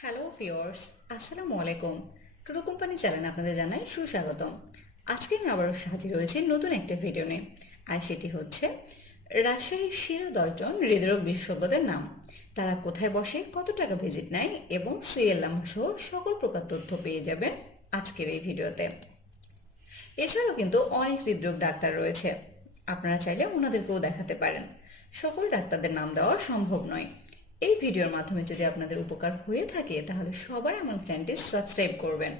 Hello viewers আসসালামু আলাইকুম। True company channel আপনাদের জানাই সুস্বাগতম। আজকে আমি আবারও হাজির রয়েছি নতুন একটা ভিডিও নিয়ে, আর সেটি হচ্ছে রাজশাহীর সেরা দশজন হৃদরোগ বিশেষজ্ঞদের নাম। তারা কোথায় বসে, কত টাকা ভিজিট নেয় এবং সিএল নাম্বার সহ সকল প্রকার তথ্য পেয়ে যাবেন আজকের এই ভিডিওতে। এছাড়াও কিন্তু অনেক হৃদরোগ ডাক্তার রয়েছে। আপনারা চাইলে ওনাদেরকেও দেখাতে পারেন। সকল ডাক্তারদের নাম দেওয়া সম্ভব নয়। এই ভিডিওর মাধ্যমে যদি আপনাদের উপকার হয়ে থাকে, তাহলে সবাই আমার চ্যানেলটি সাবস্ক্রাইব করবেন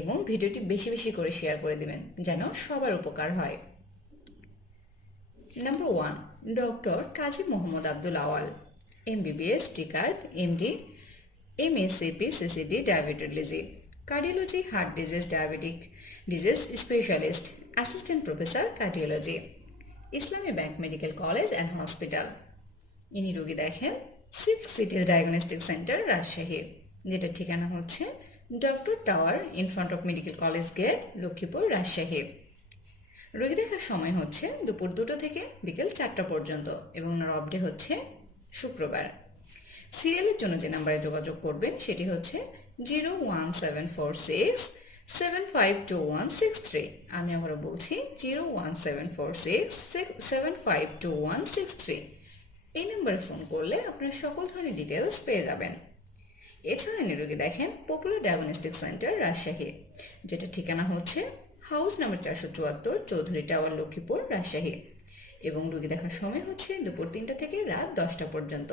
এবং ভিডিওটি বেশি বেশি করে শেয়ার করে দিবেন, যেন সবার উপকার হয়। Number one doctor Kazi Mohammad Abdul Awal MBBS টিকার MD MSCP CCD diabetology cardiology heart disease diabetic disease specialist assistant professor cardiology Islami bank medical college and hospital ইনি রোগী দেখেন six cities diagnostic centre Rajshahi যেটা ঠিকানা হচ্ছে doctor tower in front of medical college gate Laxmipur Rajshahi রোগী দেখার সময় হচ্ছে দুপুর দুটো থেকে বিকেল চারটা পর্যন্ত এবং ওনার অফডে হচ্ছে শুক্রবার। সিরিয়ালের জন্য যে নাম্বারে যোগাযোগ করবেন সেটি হচ্ছে zero one seven four six seven five two one six three আমি আবারও বলছি zero one seven four six seven five two one six three এই নম্বরে ফোন করলে আপনারা সকল ধরনের ডিটেলস পেয়ে যাবেন। এছাড়া ইনি রোগী দেখেন পপুলার ডায়াগনস্টিক সেন্টার রাজশাহী যেটা ঠিকানা হচ্ছে হাউস নাম্বার চারশো চুয়াত্তর, চৌধুরী টাওয়ার লক্ষ্মীপুর, রাজশাহী। এবং রোগী দেখার সময় হচ্ছে দুপুর তিনটা থেকে রাত দশটা পর্যন্ত।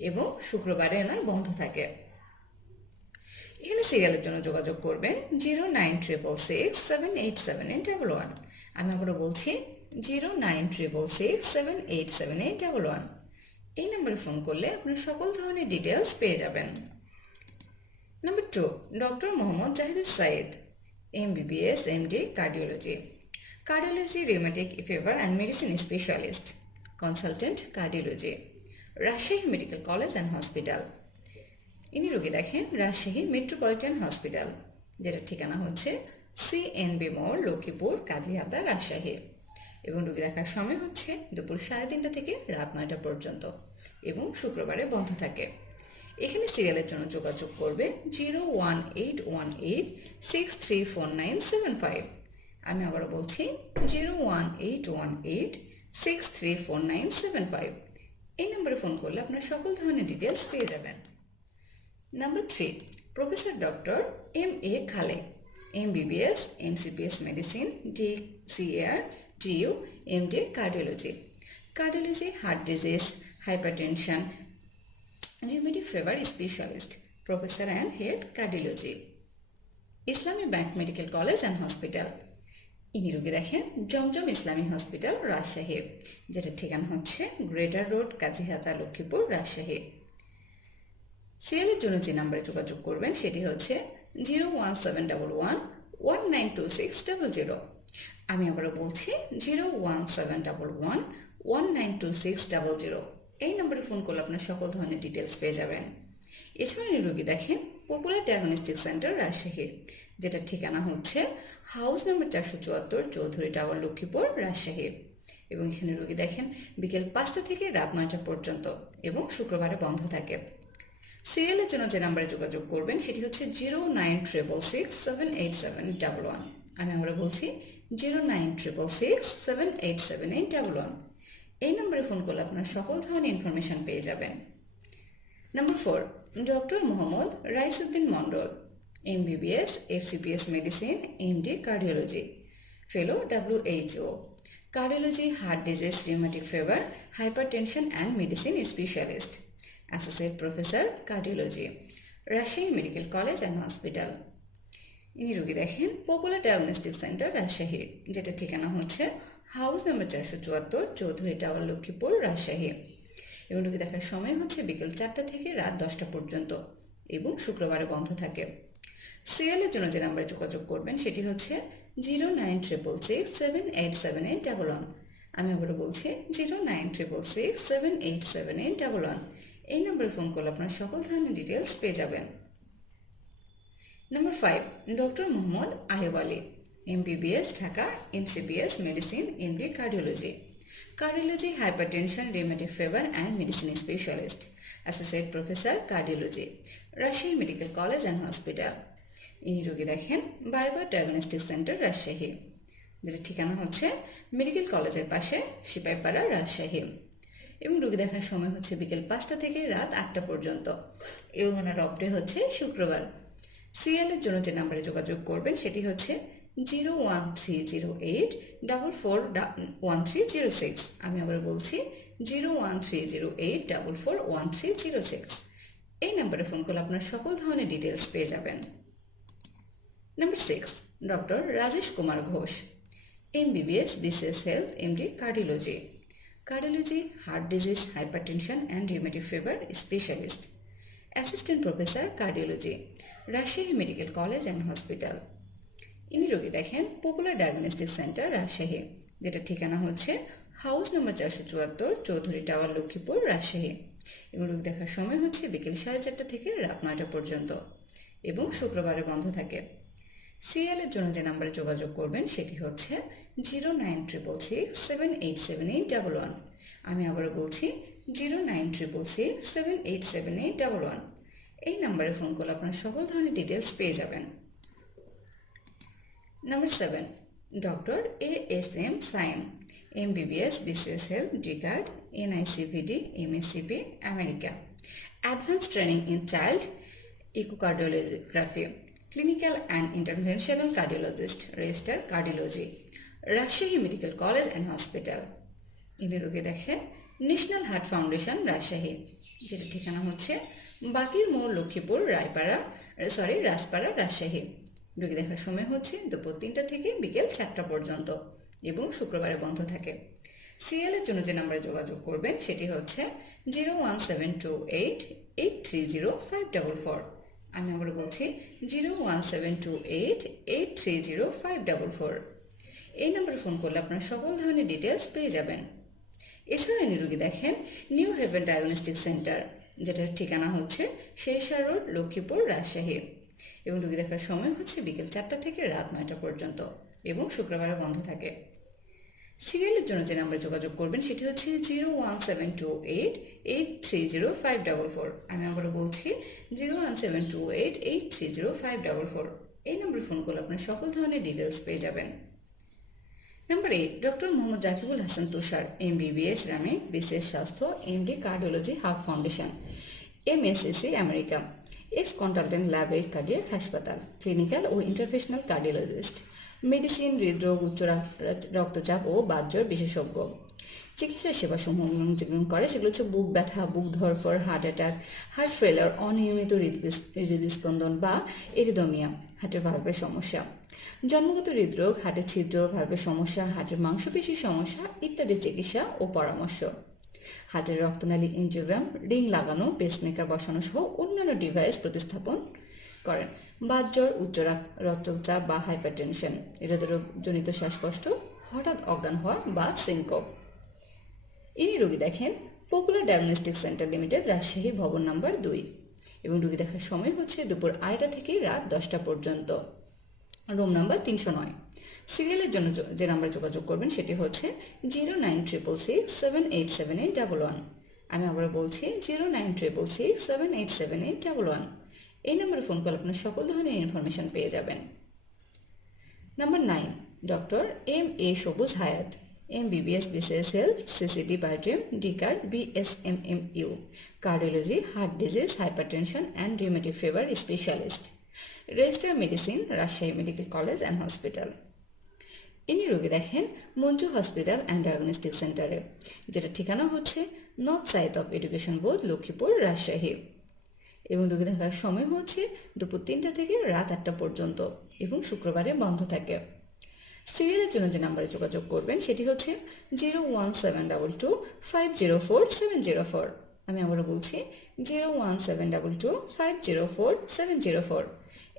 এবং শুক্রবারে এনার বন্ধ থাকে। এখানে সিরিয়ালের জন্য যোগাযোগ করবেন zero nine triple six seven eight seven eight double one আমি আবারও বলছি zero nine triple six seven eight seven eight double one এই নাম্বারে ফোন করলে আপনার সকল ধরনের ডিটেলস পেয়ে যাবেন। Number two doctor Mohammad Jahidul Saeed MBBS MD cardiology cardiology rheumatic fever and medicine specialist consultant cardiology Rajshahi medical college and hospital ইনি রোগী দেখেন রাজশাহী মেট্রোপলিটন হসপিটাল যেটা ঠিকানা হচ্ছে সিএনবি মোড় লক্ষ্মীপুর, কাজীহাতা, রাজশাহী। এবং রুগী দেখার সময় হচ্ছে দুপুর সাড়ে তিনটা থেকে রাত নয়টা পর্যন্ত এবং শুক্রবারে বন্ধ থাকে। এখানে সিরিয়ালের জন্য যোগাযোগ করবে zero one eight one eight six three four nine seven five. আমি আবারও বলছি, zero one eight one eight six three four nine seven five. এই নম্বরে ফোন করলে আপনার সকল ধরনের ডিটেলস পেয়ে যাবেন। Number three professor doctor M A Khaled MBBS MCPS medicine D CAR MD cardiology cardiology heart disease hypertension rheumatic fever specialist professor and head cardiology Islami bank medical college and hospital ইনি রোগী দেখেন জমজম ইসলামী hospital Rajshahi, যেটা ঠিকানা হচ্ছে greater road, Kazihata, Laxmipur, Rajshahi. সিএলের জন্য যে নাম্বারে যোগাযোগ করবেন সেটি হচ্ছে zero one seven double one one nine two six double zero. আমি আবারও বলছি, zero one seven double one one nine two six double zero. এই নম্বরে ফোন করলে আপনার সকল ধরনের ডিটেলস পেয়ে যাবেন। এছাড়া রোগী দেখেন, পপুলার ডায়াগনস্টিক সেন্টার রাজশাহী যেটা ঠিকানা হচ্ছে হাউস নাম্বার চারশো চুয়াত্তর চৌধুরী টাওয়ার, লক্ষ্মীপুর, রাজশাহী। এবং এখানে রোগী দেখেন, বিকেল পাঁচটা থেকে রাত নয়টা পর্যন্ত এবং শুক্রবারে বন্ধ থাকে। সিরিয়ালের জন্য যে নাম্বারে যোগাযোগ করবেন, সেটি হচ্ছে zero nine triple six seven eight seven double one. আমি আমরা বলছি, zero nine triple six seven eight seven eight double one এই নম্বরে ফোন করলে আপনার সকল ধরনের ইনফরমেশন পেয়ে যাবেন। Number four doctor Mohammad Raisuddin Mondal MBBS FCPS medicine MD cardiology fellow WHO cardiology heart disease rheumatic fever hypertension and medicine specialist associate professor cardiology Rajshahi medical college and hospital ইনি রোগী দেখেন popular diagnostic centre Rajshahi যেটা ঠিকানা হচ্ছে house number চারশো চুয়াত্তর, Chowdhury tower, Lakshmipur, Rajshahi. এবং রোগী দেখার সময় হচ্ছে বিকেল চারটা থেকে রাত দশটা পর্যন্ত এবং শুক্রবারে বন্ধ থাকে। সিরিয়ালের জন্য যে নাম্বারে যোগাযোগ করবেন সেটি হচ্ছে zero nine triple six seven eight seven eight double one. আমি আবারও বলছি, zero nine triple six seven eight seven eight double one. এই নম্বরে ফোন করলে আপনার সকল ধরনের ডিটেলস পেয়ে যাবেন। Number five doctor Mohammad Ali MBBS Dhaka MCBS medicine MD cardiology cardiology hypertension rheumatic fever and medicine specialist associate professor cardiology Rajshahi medical college and hospital ইনি রোগী দেখেন বায়োবা ডায়াগনস্টিক সেন্টার রাজশাহী। যেটা ঠিকানা হচ্ছে মেডিকেল কলেজের পাশে সিপাইপাড়া, রাজশাহী। এবং রোগী দেখার সময় হচ্ছে বিকেল পাঁচটা থেকে রাত আটটা পর্যন্ত। এবং ওনার অপডে হচ্ছে শুক্রবার। সিএল এর জন্য যে নাম্বারে যোগাযোগ করবেন, সেটি হচ্ছে zero one three zero eight double four one three zero six আমি আবার বলছি zero one three zero eight double four one three zero six এই নাম্বারে ফোন করলে আপনার সকল ধরনের ডিটেলস পেয়ে যাবেন। Number six doctor Rajesh Kumar Ghosh MBBS BCS health MD cardiology cardiology heart disease hypertension and rheumatic fever specialist assistant professor cardiology Rajshahi medical college and hospital ইনি রোগী দেখেন পপুলার ডায়াগনস্টিক সেন্টার রাজশাহী যেটা ঠিকানা হচ্ছে house নম্বর চারশো চুয়াত্তর Chowdhury tower, Lakshmipur Rajshahi এবং রোগী দেখার সময় হচ্ছে বিকেল সাড়ে চারটা থেকে রাত নয়টা পর্যন্ত এবং শুক্রবারে বন্ধ থাকে। সিএল এর জন্য যে নাম্বারে যোগাযোগ করবেন সেটি হচ্ছে zero nine triple six seven eight seven eight double one. আমি আবারও বলছি zero nine triple six seven eight seven eight double one এই নাম্বারে ফোন করলে আপনার সকল ধরনের ডিটেলস পেয়ে যাবেন। Number seven doctor A S M Saim MBBS BCS health D Card NICVD MSCP America advance training in child echocardiography clinical and interventional cardiologist register cardiology Rajshahi medical college and hospital ইনি রোগী দেখেন national heart foundation Rajshahi যেটা ঠিকানা হচ্ছে বাকির মোড় Laxmipur, Raipara sorry Rajpara, Rajshahi. রোগী দেখার সময় হচ্ছে দুপুর তিনটা থেকে বিকেল চারটা পর্যন্ত এবং শুক্রবারে বন্ধ থাকে। সিএল এর জন্য যে নাম্বারে যোগাযোগ করবেন সেটি হচ্ছে zero one seven two eight eight three zero five double four আমি আবার বলছি zero one seven two eight eight three zero five double four এই নম্বরে ফোন করলে আপনার সকল ধরনের ডিটেলস পেয়ে যাবেন। এছাড়া রুগী দেখেন নিউ হেভেন ডায়াগনস্টিক সেন্টার যেটার ঠিকানা হচ্ছে শেরশাহ রোড, লক্ষ্মীপুর, রাজশাহী। এবং রুগী দেখার সময় হচ্ছে বিকেল চারটা থেকে রাত নয়টা পর্যন্ত এবং শুক্রবারে বন্ধ থাকে। সিরিয়ালের জন্য যে নাম্বারে যোগাযোগ করবেন সেটি হচ্ছে zero one seven two eight eight three zero five double four. আমি আবারও বলছি, zero one seven two eight eight three zero five double four. এই নম্বরে ফোন করলে আপনার সকল ধরনের ডিটেলস পেয়ে যাবেন। Number eight doctor Mohammad Jakibul Hasan Tushar MBBS রামে বিশেষ স্বাস্থ্য MD cardiology heart foundation MSSC America ex consultant Labaid cardiac হাসপাতাল ক্লিনিক্যাল ও ইন্টারভেশনাল কার্ডিওলজিস্ট মেডিসিন হৃদরোগ উচ্চ রক্তচাপ ও বাহ্যর বিশেষজ্ঞ চিকিৎসা সেবা সমূহ যেগুলো করে সেগুলো হচ্ছে বুক ব্যথা বুক ধরফর হার্ট অ্যাটাক হার্ট ফেলার অনিয়মিত হৃদস্পন্দন বা এরিদমিয়া হার্টের ভাল্বের সমস্যা জন্মগত হৃদরোগ, হার্টের ছিদ্র ভাল্বের সমস্যা, হার্টের মাংসপেশির সমস্যা ইত্যাদি চিকিৎসা ও পরামর্শ। হার্টের রক্তনালী এনজিওগ্রাম, রিং লাগানো পেসমেকার বসানো সহ অন্যান্য ডিভাইস প্রতিস্থাপন করেন। বাতজ্বর উচ্চ রক্তচাপ বা হাইপারটেনশন হৃদরোগজনিত শ্বাসকষ্ট, হঠাৎ অজ্ঞান হওয়া বা সিনকোপ ইনি রোগী দেখেন popular diagnostic centre limited Rajshahi ভবন নাম্বার দুই। এবং রোগী দেখার সময় হচ্ছে দুপুর আড়াইটা থেকে রাত দশটা পর্যন্ত। রুম নাম্বার তিনশো নয়। সিরিয়ালের জন্য যে নাম্বারে যোগাযোগ করবেন সেটি হচ্ছে zero nine triple six seven eight seven eight double one. আমি আবারও বলছি, zero nine triple six seven eight seven eight double one. এই নাম্বারে ফোন করলে আপনার সকল ধরনের ইনফরমেশন পেয়ে যাবেন। Number nine, doctor M A Sabuj Hayat MBBS BCS, health, CCD বায়োটিম D Card BSMMU cardiology, heart disease, hypertension, and rheumatic fever specialist. Register medicine Rajshahi medical college and hospital ইনি রোগী দেখেন Manju hospital and diagnostic সেন্টারে যেটা ঠিকানা হচ্ছে north side of education board, Laxmipur, Rajshahi. এবং রোগী দেখার সময় হচ্ছে দুপুর তিনটা থেকে রাত আটটা পর্যন্ত এবং শুক্রবারে বন্ধ থাকে। সিরিয়ালের জন্য যে নাম্বারে যোগাযোগ করবেন সেটি হচ্ছে zero one seven double two five zero four seven zero four. আমি আবারও বলছি, zero one seven double two five zero four seven zero four.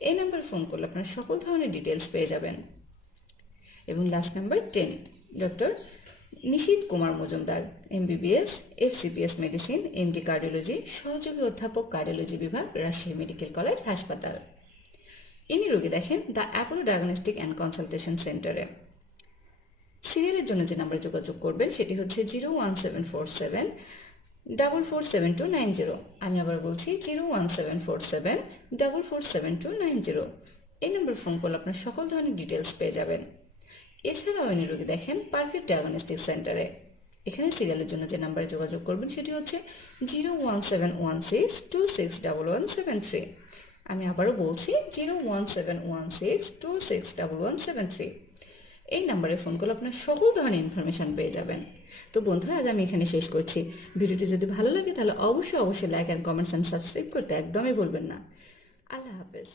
এই নাম্বারে ফোন করলে আপনারা সকল ধরনের ডিটেলস পেয়ে যাবেন। এবং last number ten doctor Nishit Kumar Majumdar MBBS FCPS medicine MD cardiology সহযোগী অধ্যাপক কার্ডিওলজি বিভাগ, রাজশাহী মেডিকেল কলেজ হাসপাতাল। ইনি রোগী দেখেন the Apollo diagnostic and consultation সেন্টারে সিরিয়ালের জন্য যে নাম্বারে যোগাযোগ করবেন সেটি হচ্ছে zero one seven four seven double four seven two nine zero আমি আবার বলছি zero one seven four seven double four seven two nine zero এই নম্বরে ফোন করলে আপনার সকল ধরনের ডিটেলস পেয়ে যাবেন। এছাড়াও এই রোগী দেখেন পারফেক্ট ডায়াগনস্টিক সেন্টারে এখানে সিরিয়ালের জন্য যে নাম্বারে যোগাযোগ করবেন সেটি হচ্ছে zero one seven one six two six double one seven three আমি আবারও বলছি zero one seven one six two six double one seven three এই নাম্বারে ফোন করলে আপনার সকল ধরনের ইনফরমেশান পেয়ে যাবেন। তো বন্ধুরা, আজ আমি এখানে শেষ করছি। ভিডিওটি যদি ভালো লাগে তাহলে অবশ্যই অবশ্যই like and comments and subscribe করতে একদমই বলবেন না। আল্লাহ হাফেজ।